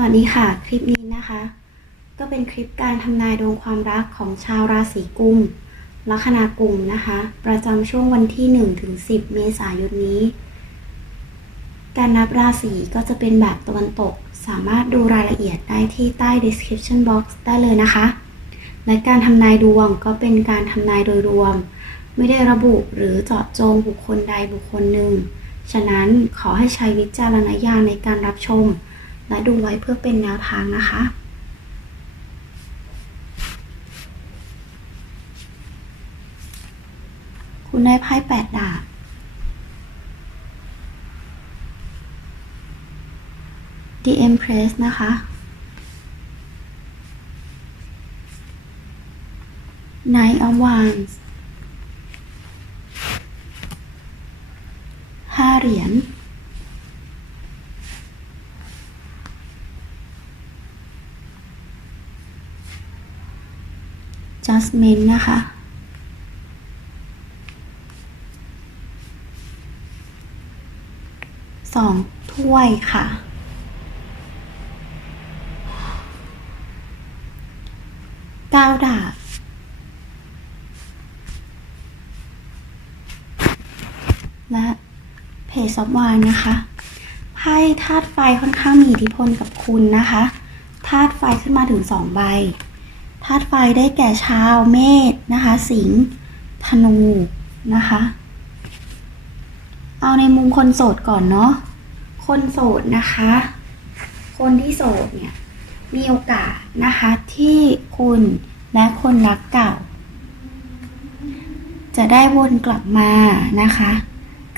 วัสดีค่ะ คลิปนี้นะคะ ก็เป็นคลิปการทำนายดวงความรักของชาวราศีกุมลัคนากุมนะคะ ประจำช่วงวันที่1ถึง10 เมษายนนี้ การนับราศีก็จะเป็นแบบตะวันตก สามารถดูรายละเอียดได้ที่ใต้ description box ได้เลยนะคะ และการทำนายดวงก็เป็นการทำนายโดยรวม ไม่ได้ระบุหรือเจาะจงบุคคลใดบุคคลหนึ่ง ฉะนั้นขอให้ใช้วิจารณญาณในการรับชม และดูไว้เพื่อเป็นแนวทางนะคะ คุณได้ไพ่แปดดาบ The Empress นะคะ Knight of Wands ห้าเหรียญ Judgment นะคะ สองถ้วยค่ะ เก้าดาบและเพจซอฟวานนะคะไพ่ธาตุไฟค่อนข้างมีอิทธิพลกับคุณนะคะธาตุไฟขึ้นมาถึงสองใบ ธาตุไฟได้แก่ชาวเมษนะคะ สิงห์ธนูนะคะ เอาในมุมคนโสดก่อนเนาะคนโสดนะคะ คนที่โสดเนี่ยมีโอกาสนะคะที่คุณและคนรักเก่า จะได้วนกลับมานะคะ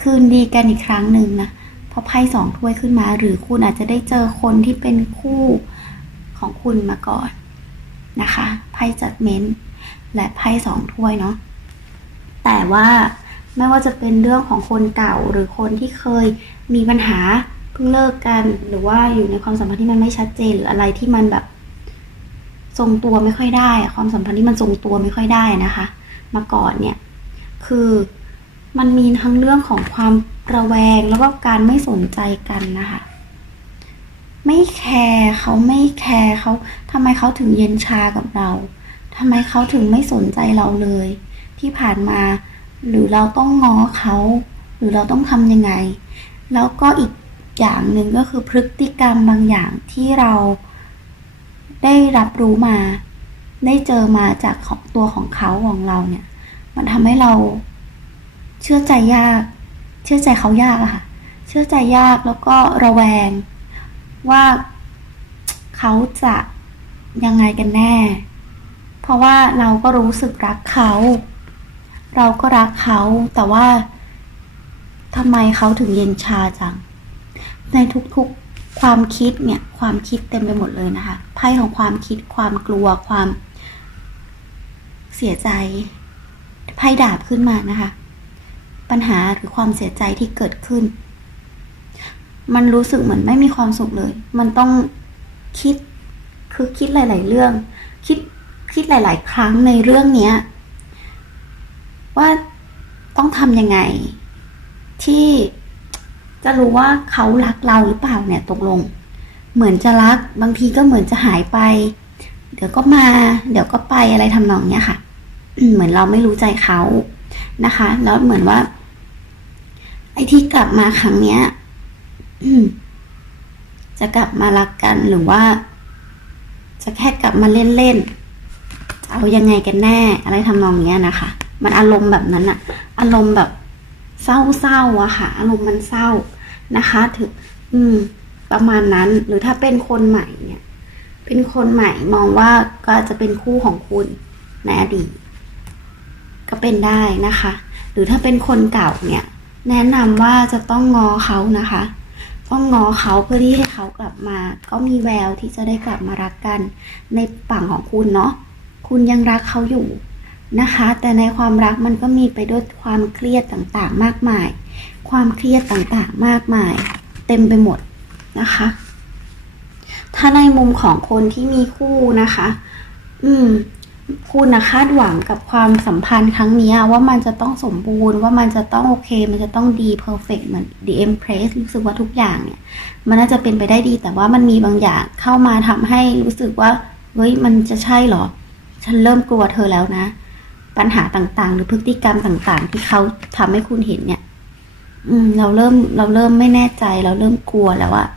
คืนดีกันอีกครั้งหนึ่งนะเพราะไพ่สองถ้วยขึ้นมา หรือคุณอาจจะได้เจอคนที่เป็นคู่ของคุณมาก่อน นะคะไพ่จัดเมนต์และไพ่สองถ้วยเนาะแต่ว่าไม่ว่าจะเป็นเรื่องของคนเก่าหรือคนที่เคยมีปัญหาเพิ่งเลิกกันหรือว่าอยู่ในความสัมพันธ์ที่มันไม่ชัดเจนหรืออะไรที่มันแบบทรงตัวไม่ค่อยได้ ความสัมพันธ์ที่มันทรงตัวไม่ค่อยได้นะคะ มาก่อนเนี่ยคือมันมีทั้งเรื่องของความระแวงแล้วก็การไม่สนใจกันนะคะ ไม่แคร์เขาไม่แคร์เขาทำไมเขาถึงเย็นชากับเราทำไมเขาถึงไม่สนใจเราเลย ที่ผ่านมา หรือเราต้องง้อเขา หรือเราต้องทำยังไง แล้วก็อีกอย่างหนึ่งก็คือพฤติกรรมบางอย่างที่เราได้รับรู้มา ได้เจอมาจากของตัวของเขาของเราเนี่ย มันทำให้เราเชื่อใจยาก เชื่อใจเขายากอะค่ะ เชื่อใจยากแล้วก็ระแวง ว่าเขาจะยังไงกันแน่ เพราะว่าเราก็รู้สึกรักเขา เราก็รักเขาแต่ว่าทำไมเขาถึงเย็นชาจัง ในทุกๆความคิดเนี่ย ความคิดเต็มไปหมดเลยนะคะไพ่ของความคิดความกลัวความเสียใจไพ่ดาบขึ้นมานะคะ ปัญหาหรือความเสียใจที่เกิดขึ้น มันรู้สึกเหมือนไม่มีความสุขเลย มันต้องคิด คือคิดหลาย ๆ เรื่อง คิด คิดหลาย ๆ ครั้งในเรื่องเนี้ย ว่าต้องทำยังไง ที่จะรู้ว่าเขารักเราหรือเปล่าเนี่ยตกลง เหมือนจะรัก บางทีก็เหมือนจะหายไป เดี๋ยวก็มา เดี๋ยวก็ไปอะไรทำนองเนี้ยค่ะ เหมือนเราไม่รู้ใจเขานะคะ แล้วเหมือนว่า ไอ้ที่กลับมาครั้งเนี้ย จะกลับมารักกันหรือว่า จะแค่กลับมาเล่นๆจะเอายังไงกันแน่ อะไรทำนองเนี้ยนะคะ มันอารมณ์แบบนั้นอะอารมณ์แบบเศร้าๆอะค่ะ อารมณ์มันเศร้านะคะถึงอืม ประมาณนั้นหรือถ้าเป็นคนใหม่เนี่ย เป็นคนใหม่มองว่าก็จะเป็นคู่ของคุณในอดีตก็เป็นได้นะคะ หรือถ้าเป็นคนเก่าเนี่ย แนะนำว่าจะต้องงอเขานะคะ ต้องงอเขาเพื่อที่ให้เขากลับมา ก็มีแววที่จะได้กลับมารักกัน ในฝั่งของคุณเนาะคุณยังรักเขาอยู่นะคะ แต่ในความรักมันก็มีไปด้วยความเครียดต่างๆ มากมาย ความเครียดต่างๆ มากมาย เต็มไปหมดนะคะ ถ้าในมุมของคนที่มีคู่นะคะ อืม คุณนะคาดหวังกับความสัมพันธ์ครั้งนี้ว่ามันจะต้องสมบูรณ์ว่ามันจะต้องโอเค มันจะต้องดีเพอร์เฟกเหมือน The Empress รู้สึกว่าทุกอย่างเนี่ย มันน่าจะเป็นไปได้ดี แต่ว่ามันมีบางอย่างเข้ามาทำให้รู้สึกว่าเฮ้ยมันจะใช่เหรอ ฉันเริ่มกลัวเธอแล้วนะ ปัญหาต่างๆ หรือพฤติกรรมต่างๆ ที่เขาทำให้คุณเห็นเนี่ย อืม เราเริ่มเราเริ่มไม่แน่ใจ เราเริ่มกลัวแล้วอะ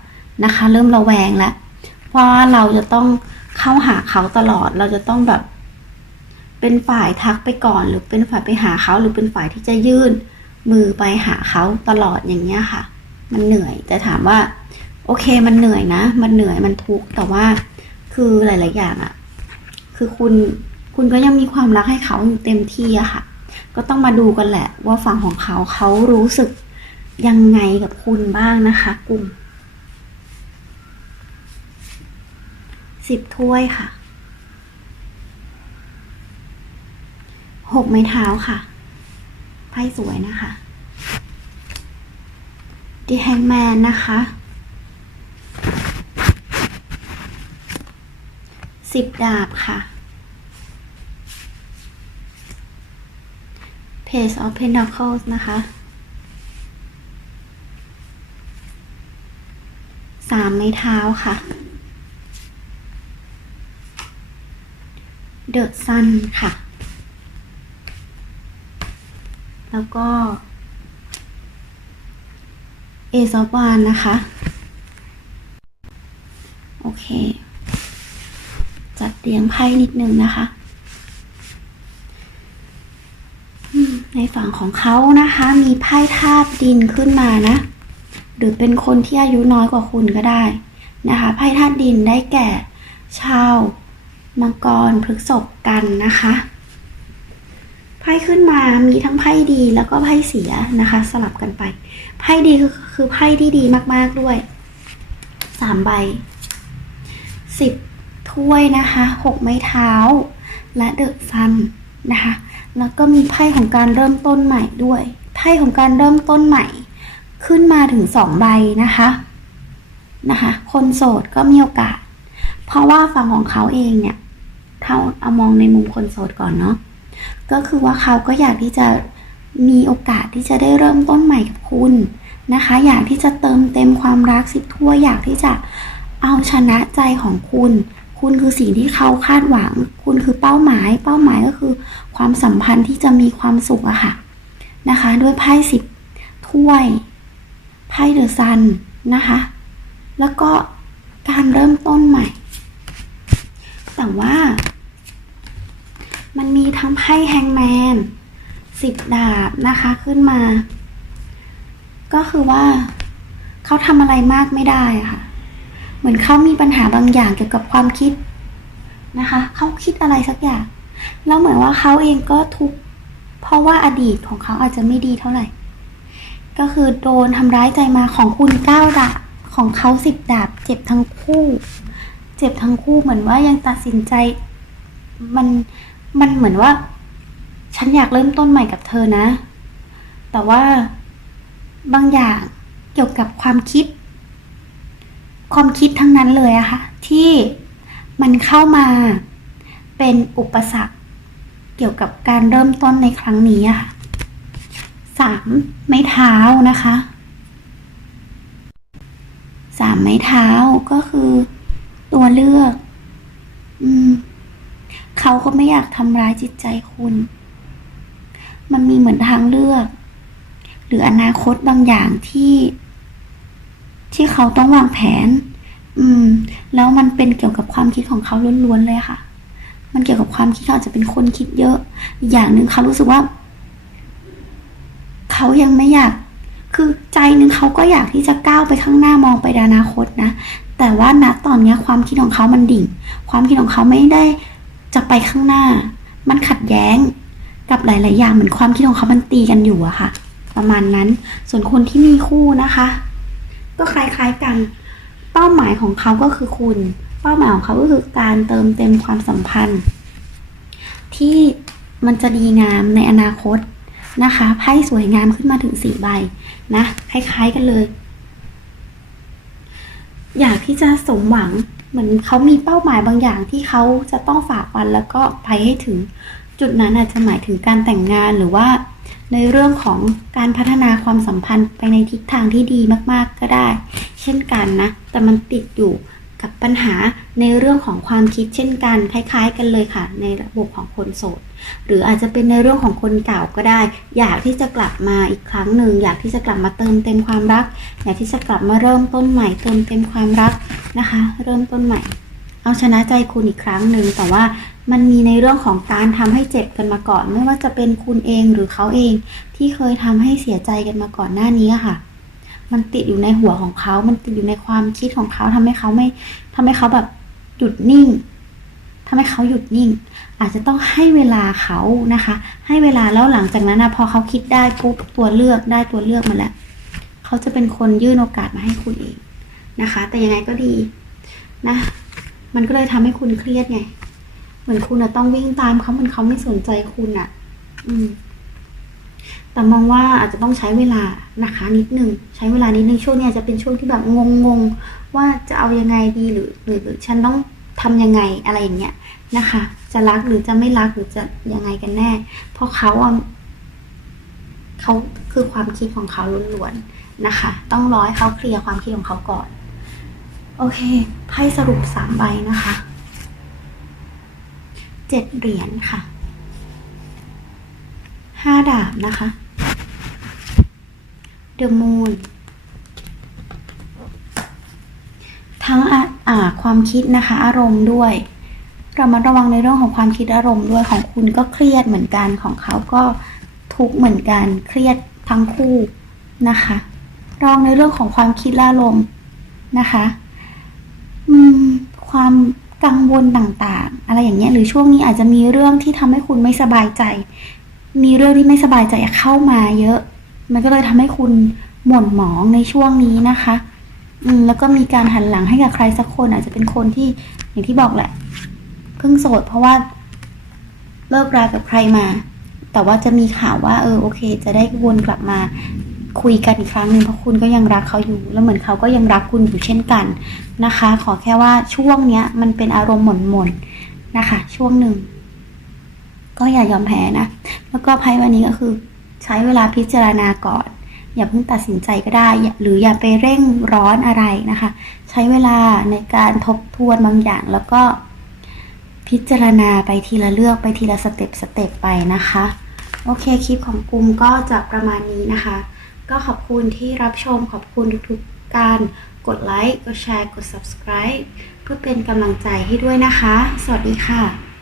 นะคะ เริ่มระแวงแล้วเพราะว่าเราจะต้องเข้าหาเขาตลอดเราจะต้องแบบ เป็นฝ่ายทักไปก่อน หรือเป็นฝ่ายไปหาเขาหรือเป็นฝ่ายที่จะยื่นมือไปหาเขาตลอดอย่างเงี้ยค่ะ มันเหนื่อยแต่ถามว่า โอเคมันเหนื่อยนะ มันเหนื่อยมันทุกข์แต่ว่าคือหลาย ๆ อย่างอะคือคุณคุณก็ยังมีความรักให้เขาอยู่เต็มที่อะค่ะ ก็ต้องมาดูกันแหละ ว่าฝั่งของเขาเขารู้สึกยังไงกับคุณบ้างนะคะ กลุ่มสิบถ้วยค่ะ หกไม้เท้าค่ะ ไพ่สวยนะคะ The Hangman นะคะสิบดาบค่ะ Page of Pentacles นะคะสามไม้เท้าค่ะ The Sun ค่ะ แล้วก็เอซอฟวานนะคะ โอเค จัดเรียงไพ่นิดนึงนะคะในฝั่งของเขานะคะ มีไพ่ธาตุดินขึ้นมานะ หรือเป็นคนที่อายุน้อยกว่าคุณก็ได้นะคะไพ่ธาตุดินได้แก่ ชาว มังกรพฤกษบกันนะคะ ไพ่ขึ้นมามีทั้งไพ่ดีแล้วก็ไพ่เสียนะคะ สลับกันไป ไพ่ดีคือคือไพ่ที่ดีมากๆด้วยสามใบสิบถ้วยนะคะหกไม้เท้า และเดอะซันนะคะ แล้วก็มีไพ่ของการเริ่มต้นใหม่ด้วย ไพ่ของการเริ่มต้นใหม่ ขึ้นมาถึงสองใบนะคะนะคะ คนโสดก็มีโอกาส เพราะว่าฝั่งของเขาเองเนี่ย ถ้าเอามองในมุมคนโสดก่อนเนาะ ก็คือว่าเขาก็อยากที่จะมีโอกาสที่จะได้เริ่มต้นใหม่กับคุณนะคะ อยากที่จะเติมเต็มความรักสิบทั่วอยากที่จะเอาชนะใจของคุณ คุณคือสิ่งที่เขาคาดหวัง คุณคือเป้าหมาย เป้าหมายก็คือ ความสัมพันธ์ที่จะมีความสุขอะค่ะนะคะ ด้วยไพ่สิบถ้วยไพ่เดอะซันนะคะ แล้วก็การเริ่มต้นใหม่ แต่ว่า มันมีทั้งไพ่แฮงแมนสิบดาบนะคะขึ้นมา ก็คือว่าเขาทำอะไรมากไม่ได้ะค่ะ เหมือนเขามีปัญหาบางอย่างเกี่ยวกับความคิดนะคะเขาคิดอะไรสักอย่าง แล้วเหมือนว่าเขาเองก็ทุกข์เพราะว่าอดีตของเขาอาจจะไม่ดีเท่าไหร่ ก็คือโดนทำร้ายใจมาของคุณเก้าดาบของเขาสิบดาบ เจ็บทั้งคู่ เจ็บทั้งคู่เหมือนว่ายังตัดสินใจ มัน มันเหมือนว่า ฉันอยากเริ่มต้นใหม่กับเธอนะ แต่ว่าบางอย่างเกี่ยวกับความคิด ความคิดทั้งนั้นเลยอะค่ะที่มันเข้ามาเป็นอุปสรรค เกี่ยวกับการเริ่มต้นในครั้งนี้อะค่ะสามไม้เท้านะคะสามไม้เท้าก็คือตัวเลือก อืม เขาก็ไม่อยากทำร้ายจิตใจคุณ มันมีเหมือนทางเลือก หรืออนาคตบางอย่างที่ ที่เขาต้องวางแผน อืม แล้วมันเป็นเกี่ยวกับความคิดของเขาล้วนๆเลยค่ะ มันเกี่ยวกับความคิดเขาจะเป็นคนคิดเยอะ อย่างหนึ่งเขารู้สึกว่า เขายังไม่อยาก คือใจหนึ่งเขาก็อยากที่จะก้าวไปข้างหน้ามองไปอนาคตนะแต่ว่าณตอนนี้ความคิดของเขามันดิ่ง ความคิดของเขาไม่ได้ จะไปข้างหน้า มันขัดแย้งกับหลาย ๆ อย่างเหมือนความคิดของเขามันตีกันอยู่อะค่ะ ประมาณนั้น ส่วนคนที่มีคู่นะคะ ก็คล้าย ๆ กัน เป้าหมายของเขาก็คือคุณ เป้าหมายของเขาก็คือการเติมเต็มความสัมพันธ์ ที่มันจะดีงามในอนาคตนะคะไพ่สวยงามขึ้นมาถึงสี่ใบนะคล้าย ๆ กันเลย อยากที่จะสมหวัง เหมือนเขามีเป้าหมายบางอย่างที่เขาจะต้องฝ่าฟันแล้วก็ไปให้ถึง จุดนั้นอาจจะหมายถึงการแต่งงานหรือว่า ในเรื่องของการพัฒนาความสัมพันธ์ไปในทิศทางที่ดีมากๆก็ได้ เช่นกันนะ แต่มันติดอยู่ กับปัญหาในเรื่องของความคิดเช่นกัน คล้ายๆ กันเลยค่ะ ในระบบของคนโสด หรืออาจจะเป็นในเรื่องของคนเก่าก็ได้ อยากที่จะกลับมาอีกครั้งหนึ่ง อยากที่จะกลับมาเติมเต็มความรัก อยากที่จะกลับมาเริ่มต้นใหม่เติมเต็มความรักนะคะ เริ่มต้นใหม่ เอาชนะใจคุณอีกครั้งหนึ่งแต่ว่ามันมีในเรื่องของการทำให้เจ็บกันมาก่อน ไม่ว่าจะเป็นคุณเองหรือเขาเองที่เคยทำให้เสียใจกันมาก่อนหน้านี้ค่ะ มันติดอยู่ในหัวของเขา มันติดอยู่ในความคิดของเขาทำให้เขาไม่ทำให้เขาแบบหยุดนิ่งทำให้เขาหยุดนิ่ง อาจจะต้องให้เวลาเขานะคะ ให้เวลาแล้วหลังจากนั้นนะพอเขาคิดได้ปุ๊บตัวเลือกได้ตัวเลือกมาแล้วเขาจะเป็นคนยื่นโอกาสมาให้คุณเองนะคะ แต่ยังไงก็ดีนะ มันก็เลยทำให้คุณเครียดไง เหมือนคุณอะต้องวิ่งตามเขาเหมือนเขาไม่สนใจคุณอะอืม แต่มองว่าอาจจะต้องใช้เวลานะคะ นิดนึงใช้เวลานิดนึงช่วงนี้จะเป็นช่วงที่แบบงงๆว่าจะเอายังไงดีหรือหรือหรือฉันต้องทำยังไงอะไรอย่างเงี้ยนะคะ จะรักหรือจะไม่รักหรือจะยังไงกันแน่ เพราะเขาเขาคือความคิดของเขาล้วนๆนะคะ ต้องร้อให้เขาเคลียร์ความคิดของเขาก่อน โอเคไพ่สรุปสามใบนะคะเจ็ดเหรียญค่ะห้าดาบนะคะ The Moon ทั้งอ่าความคิดนะคะ อารมณ์ด้วยเรามาระวังในเรื่องของความคิดอารมณ์ด้วยของคุณก็เครียดเหมือนกันของเขาก็ทุกข์เหมือนกันเครียดทั้งคู่นะคะระวังในเรื่องของความคิดอารมณ์นะคะอืมความกังวลต่างๆ อะไรอย่างเงี้ยหรือช่วงนี้อาจจะมีเรื่องที่ทำให้คุณไม่สบายใจ มีเรื่องที่ไม่สบายใจเข้ามาเยอะ มันก็เลยทำให้คุณหม่นหมองในช่วงนี้นะคะอืมแล้วก็มีการหันหลังให้กับใครสักคนอาจจะเป็นคนที่อย่างที่บอกแหละเพิ่งโสดเพราะว่าเลิกรากับใครมา แต่ว่าจะมีข่าวว่า เออโอเค จะได้วนกลับมาคุยกันอีกครั้งหนึ่งเพราะคุณก็ยังรักเขาอยู่ แล้วเหมือนเขาก็ยังรักคุณอยู่เช่นกันนะคะ ขอแค่ว่าช่วงเนี้ยมันเป็นอารมณ์หม่นหม่นนะคะ ช่วงหนึ่งก็อย่ายอมแพ้นะ แล้วก็ไพ่วันนี้ก็คือ ใช้เวลาพิจารณาก่อน อย่าเพิ่งตัดสินใจก็ได้ หรืออย่าไปเร่งร้อนอะไรนะคะ ใช้เวลาในการทบทวนบางอย่างแล้วก็พิจารณาไปทีละเลือกไปทีละสเต็ปสเต็ปไปนะคะ โอเคคลิปของกลุ่มก็จะประมาณนี้นะคะ ก็ขอบคุณที่รับชมขอบคุณทุกๆการกดไลค์กดแชร์กด subscribe เพื่อเป็นกำลังใจให้ด้วยนะคะ สวัสดีค่ะ